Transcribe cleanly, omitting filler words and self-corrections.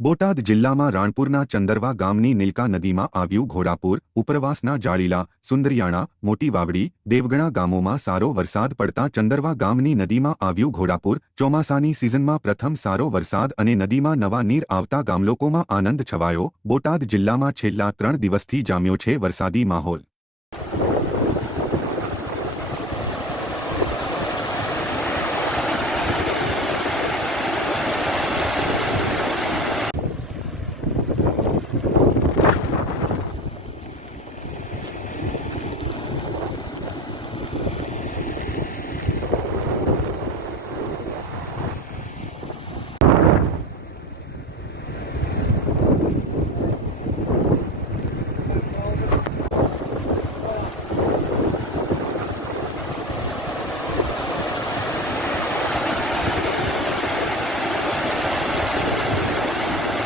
બોટાદ જિલ્લામાં રાણપુરના ચંદરવા ગામની નીલકા નદીમાં આવ્યું ઘોડાપૂર. ઉપરવાસના જાળીલા, સુંદરિયાણા, મોટી વાવડી, દેવગણા ગામોમાં સારો વરસાદ પડતા ચંદરવા ગામની નદીમાં આવ્યું ઘોડાપૂર. ચોમાસાની સિઝનમાં પ્રથમ સારો વરસાદ અને નદીમાં નવા નીર આવતા ગામલોકોમાં આનંદ છવાયો. બોટાદ જિલ્લામાં છેલ્લા 3 દિવસથી જામ્યો છે વરસાદી માહોલ.